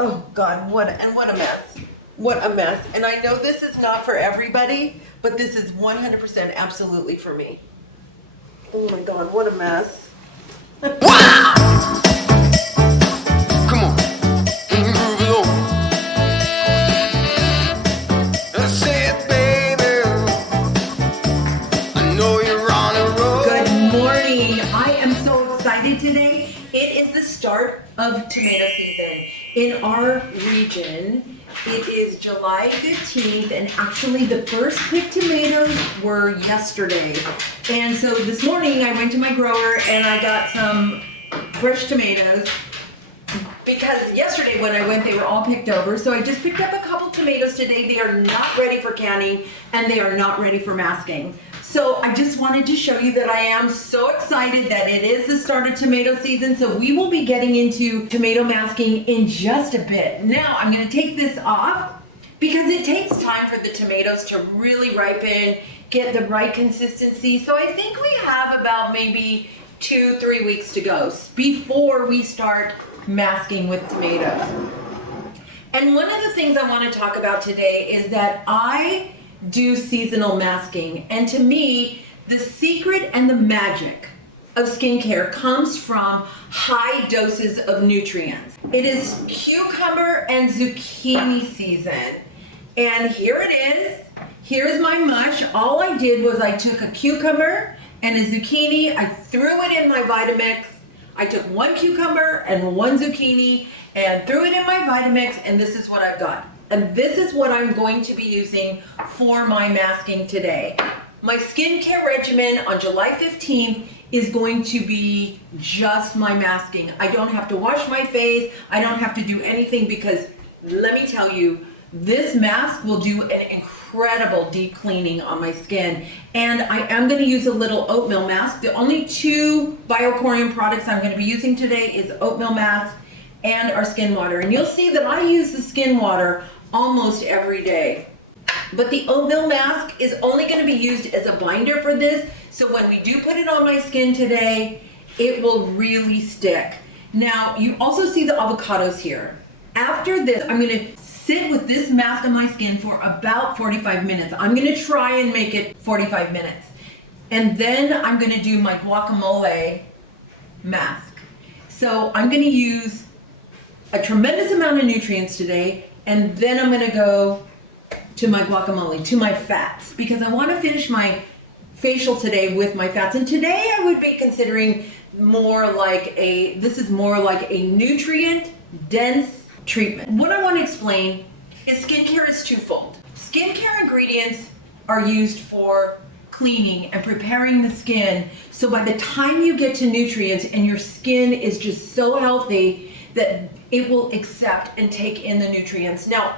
Oh God, what a mess. What a mess. And I know this is not for everybody, but this is 100% absolutely for me. Oh my God, what a mess. Wow! Come on, move it on. That's it, baby. I know you're on a roll. Good morning. I am so excited today. It is the start of tomato season. In our region, it is July 15th, and actually the first picked tomatoes were yesterday. And so this morning I went to my grower and I got some fresh tomatoes because yesterday when I went they were all picked over. So I just picked up a couple tomatoes today. They are not ready for canning and they are not ready for masking. So I just wanted to show you that I am so excited that it is the start of tomato season. So we will be getting into tomato masking in just a bit. Now I'm going to take this off because it takes time for the tomatoes to really ripen, get the right consistency. So I think we have about maybe 2-3 weeks to go before we start masking with tomatoes. And one of the things I want to talk about today is that I do seasonal masking, and to me the secret and the magic of skincare comes from high doses of nutrients. It is cucumber and zucchini season, and here it is. Here's my mush. All I did was I took a cucumber and a zucchini, I threw it in my Vitamix. I took one cucumber and one zucchini and threw it in my Vitamix, and this is what I've got. And this is what I'm going to be using for my masking today. My skincare regimen on July 15th is going to be just my masking. I don't have to wash my face. I don't have to do anything because let me tell you, this mask will do an incredible deep cleaning on my skin. And I am going to use a little oatmeal mask. The only two Biokorium products I'm going to be using today is oatmeal mask and our skin water. And you'll see that I use the skin water almost every day. But the oatmeal mask is only going to be used as a binder for this. So when we do put it on my skin today, it will really stick. Now, you also see the avocados here. After this, I'm going to sit with this mask on my skin for about 45 minutes. I'm going to try and make it 45 minutes. And then I'm going to do my guacamole mask. So I'm going to use a tremendous amount of nutrients today, and then I'm going to go to my guacamole, to my fats, because I want to finish my facial today with my fats. And today I would be considering this is more like a nutrient dense treatment. What I want to explain is skincare is twofold. Skincare ingredients are used for cleaning and preparing the skin. So by the time you get to nutrients and your skin is just so healthy that it will accept and take in the nutrients. Now,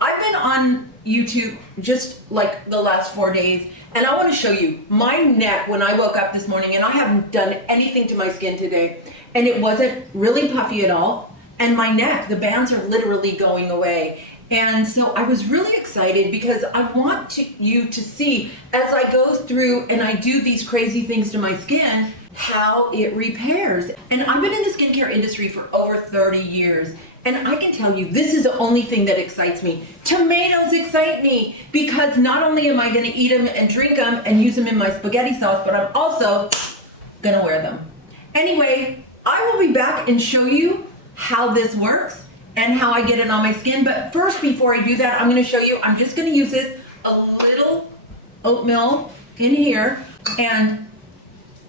I've been on YouTube just like the last 4 days, and I want to show you my neck when I woke up this morning, and I haven't done anything to my skin today, and it wasn't really puffy at all. And my neck, the bands are literally going away. And so I was really excited because I want you to see as I go through and I do these crazy things to my skin, how it repairs. And I've been in the skincare industry for over 30 years. And I can tell you, this is the only thing that excites me. Tomatoes excite me because not only am I going to eat them and drink them and use them in my spaghetti sauce, but I'm also going to wear them. Anyway, I will be back and show you how this works and how I get it on my skin. But first, before I do that, I'm going to show you, I'm just going to use this, a little oatmeal in here, and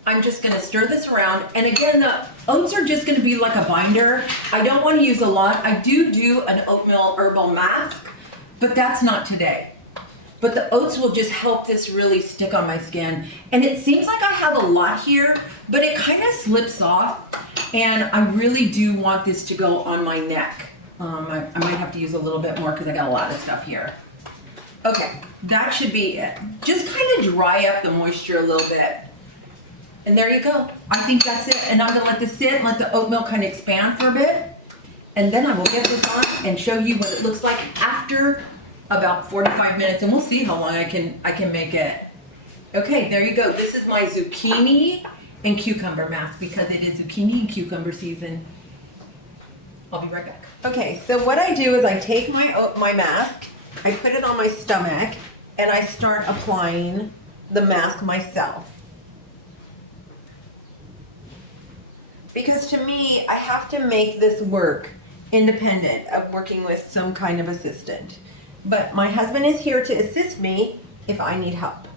I'm just going to stir this around. And again, the oats are just going to be like a binder. I don't want to use a lot. I do an oatmeal herbal mask, but that's not today. But the oats will just help this really stick on my skin. And it seems like I have a lot here, but it kind of slips off. And I really do want this to go on my neck. I might have to use a little bit more because I got a lot of stuff here. Okay, that should be it. Just kind of dry up the moisture a little bit. And there you go. I think that's it. And I'm going to let this sit and let the oatmeal kind of expand for a bit. And then I will get this on and show you what it looks like after about 45 minutes. And we'll see how long I can make it. Okay, there you go. This is my zucchini and cucumber mask because it is zucchini and cucumber season. I'll be right back. Okay, so what I do is I take my mask, I put it on my stomach, and I start applying the mask myself. Because to me, I have to make this work independent of working with some kind of assistant. But my husband is here to assist me if I need help.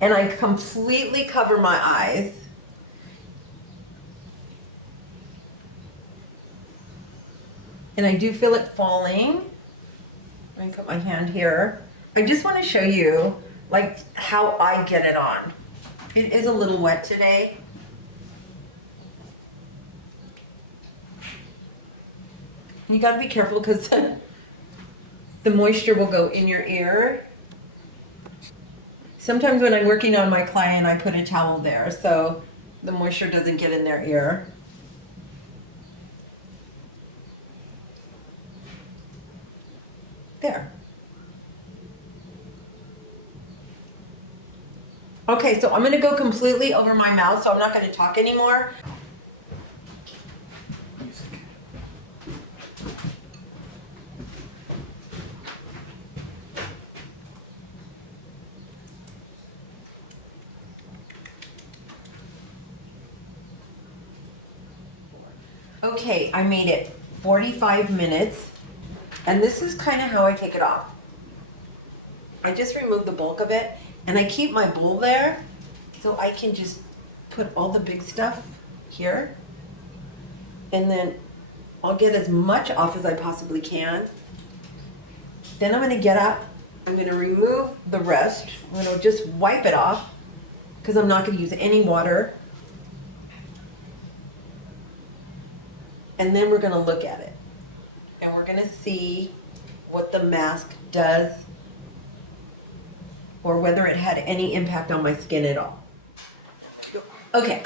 And I completely cover my eyes. And I do feel it falling. Let me put my hand here. I just want to show you like how I get it on. It is a little wet today. You gotta be careful because the moisture will go in your ear. Sometimes when I'm working on my client, I put a towel there so the moisture doesn't get in their ear. There. Okay, so I'm gonna go completely over my mouth, so I'm not gonna talk anymore. Okay, I made it 45 minutes, and this is kind of how I take it off. I just remove the bulk of it, and I keep my bowl there, so I can just put all the big stuff here, and then I'll get as much off as I possibly can. Then I'm gonna get up, I'm gonna remove the rest, I'm gonna just wipe it off, because I'm not gonna use any water. And then we're gonna look at it. And we're gonna see what the mask does or whether it had any impact on my skin at all. Okay,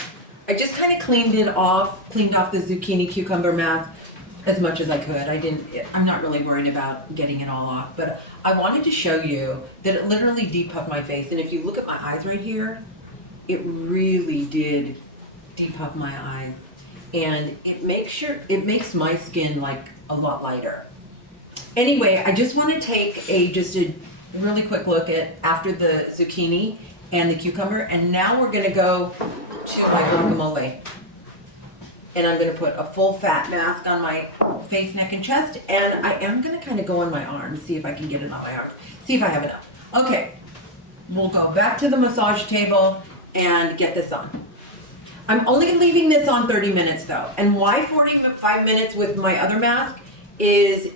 I just kind of cleaned off the zucchini cucumber mask as much as I could. I'm not really worried about getting it all off, but I wanted to show you that it literally depuffed my face. And if you look at my eyes right here, it really did depuff my eyes. And it makes my skin like a lot lighter. Anyway, I just want to take just a really quick look at after the zucchini and the cucumber, and now we're gonna go to my guacamole. And I'm gonna put a full fat mask on my face, neck, and chest, and I am gonna kind of go on my arms, see if I can get it on my arms, see if I have enough. Okay, we'll go back to the massage table and get this on. I'm only leaving this on 30 minutes though. And why 45 minutes with my other mask is,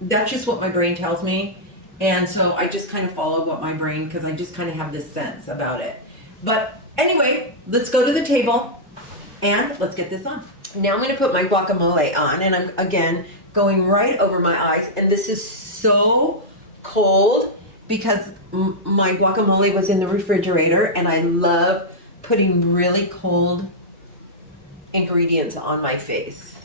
that's just what my brain tells me. And so I just kind of follow what my brain, because I just kind of have this sense about it. But anyway, let's go to the table and let's get this on. Now I'm gonna put my guacamole on, and I'm again going right over my eyes. And this is so cold because my guacamole was in the refrigerator, and I love putting really cold ingredients on my face.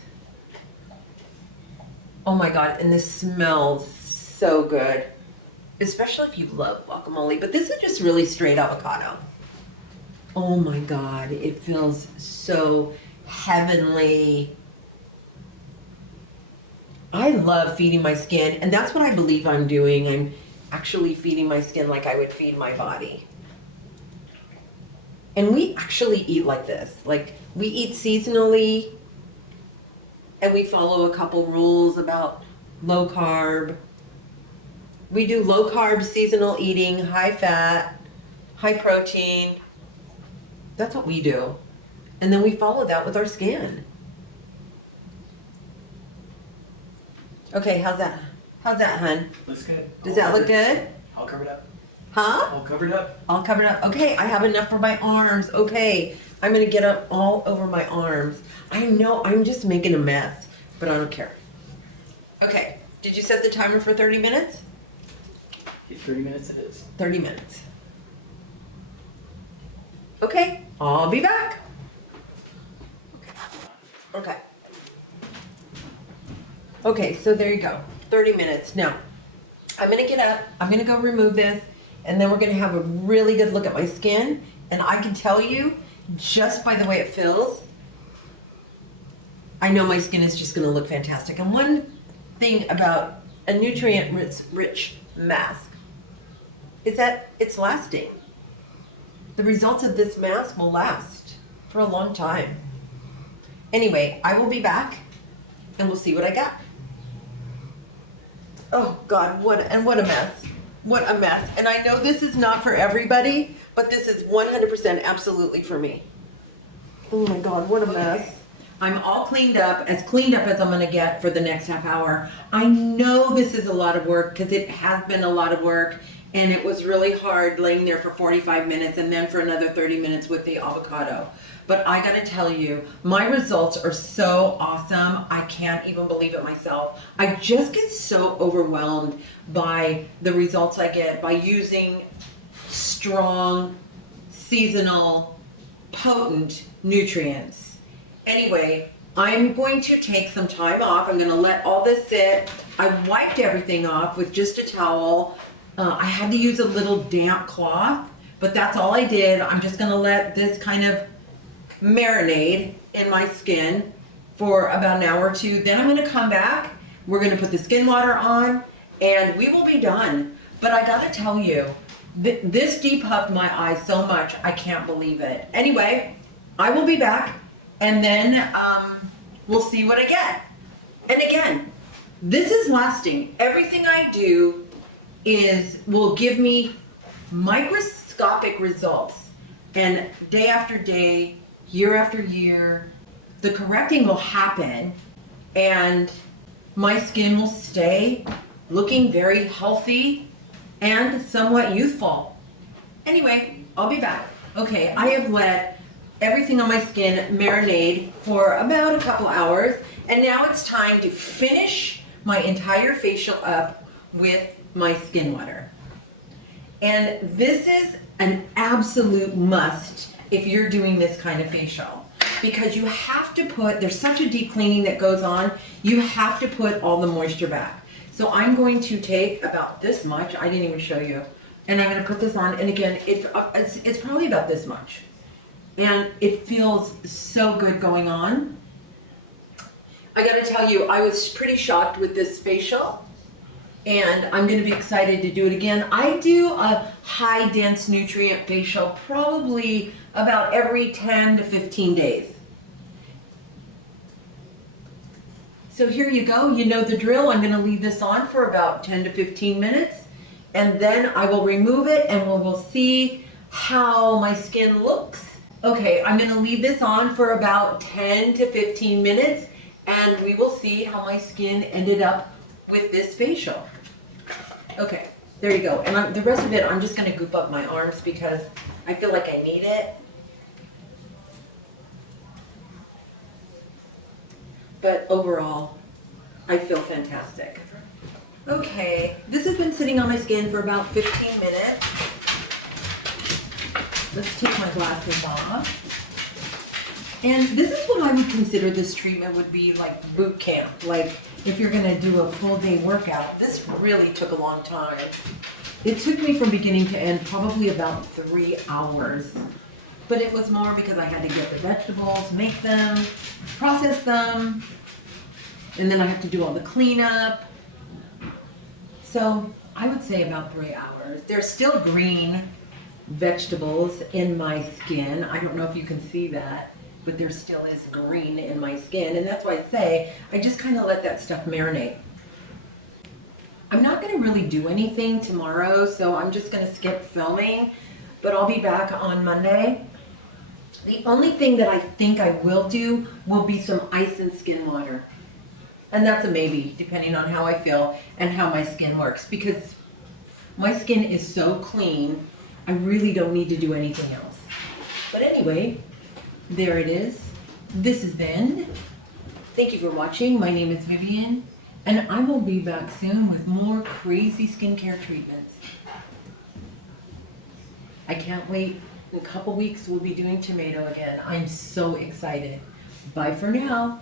Oh my God, and this smells so good. Especially if you love guacamole, but this is just really straight avocado. Oh my God, it feels so heavenly. I love feeding my skin, and that's what I believe I'm doing. I'm actually feeding my skin like I would feed my body. And we actually eat like this. Like, we eat seasonally, and we follow a couple rules about low carb. We do low carb seasonal eating, high fat, high protein. That's what we do. And then we follow that with our skin. Okay, how's that? How's that, hun? Looks good. Does that look good? All covered up. Huh? All covered up. All covered up. Okay, I have enough for my arms. Okay, I'm gonna get up all over my arms. I know, I'm just making a mess, but I don't care. Okay, did you set the timer for 30 minutes? 30 minutes it is. 30 minutes. Okay, I'll be back. Okay. Okay, so there you go. 30 minutes. Now, I'm gonna get up, I'm gonna go remove this, and then we're gonna have a really good look at my skin. And I can tell you, just by the way it feels, I know my skin is just gonna look fantastic. And one thing about a nutrient-rich mask is that it's lasting. The results of this mask will last for a long time. Anyway, I will be back and we'll see what I got. Oh God, what a mess. What a mess. And I know this is not for everybody, but this is 100% absolutely for me. Oh my God, what a mess. I'm all cleaned up as I'm gonna get for the next half hour. I know this is a lot of work because it has been a lot of work and it was really hard laying there for 45 minutes and then for another 30 minutes with the avocado. But I gotta tell you, my results are so awesome. I can't even believe it myself. I just get so overwhelmed by the results I get by using strong, seasonal, potent nutrients. Anyway, I'm going to take some time off. I'm gonna let all this sit. I wiped everything off with just a towel. I had to use a little damp cloth, but that's all I did. I'm just gonna let this kind of marinade in my skin for about an hour or two. Then I'm gonna come back. We're gonna put the skin water on and we will be done. But I gotta tell you, this depuffed my eyes so much, I can't believe it. Anyway, I will be back and then we'll see what I get. And again, this is lasting. Everything I do will give me microscopic results. And day after day, year after year, the correcting will happen and my skin will stay looking very healthy and somewhat youthful. Anyway, I'll be back. Okay, I have let everything on my skin marinate for about a couple hours, and now it's time to finish my entire facial up with my skin water. And this is an absolute must if you're doing this kind of facial, because you have to there's such a deep cleaning that goes on, you have to put all the moisture back. So I'm going to take about this much, I didn't even show you, and I'm gonna put this on, and again, it's probably about this much. And it feels so good going on. I gotta tell you, I was pretty shocked with this facial, and I'm gonna be excited to do it again. I do a high dense nutrient facial probably about every 10 to 15 days. So here you go, you know the drill. I'm gonna leave this on for about 10 to 15 minutes, and then I will remove it and we'll see how my skin looks. Okay, I'm gonna leave this on for about 10 to 15 minutes and we will see how my skin ended up with this facial. Okay, there you go. And the rest of it, I'm just gonna goop up my arms because I feel like I need it. But overall, I feel fantastic. Okay, this has been sitting on my skin for about 15 minutes. Let's take my glasses off. And this is what I would consider this treatment would be like boot camp. Like if you're gonna do a full day workout, this really took a long time. It took me from beginning to end probably about 3 hours. But it was more because I had to get the vegetables, make them, process them, and then I have to do all the cleanup. So I would say about 3 hours. There's still green vegetables in my skin. I don't know if you can see that, but there still is green in my skin. And that's why I say, I just kind of let that stuff marinate. I'm not gonna really do anything tomorrow, so I'm just gonna skip filming, but I'll be back on Monday. The only thing that I think I will do will be some ice and skin water. And that's a maybe, depending on how I feel and how my skin works, because my skin is so clean, I really don't need to do anything else. But anyway, there it is. This is the end. Thank you for watching. My name is Vivian, and I will be back soon with more crazy skincare treatments. I can't wait. In a couple weeks, we'll be doing tomato again. I'm so excited. Bye for now.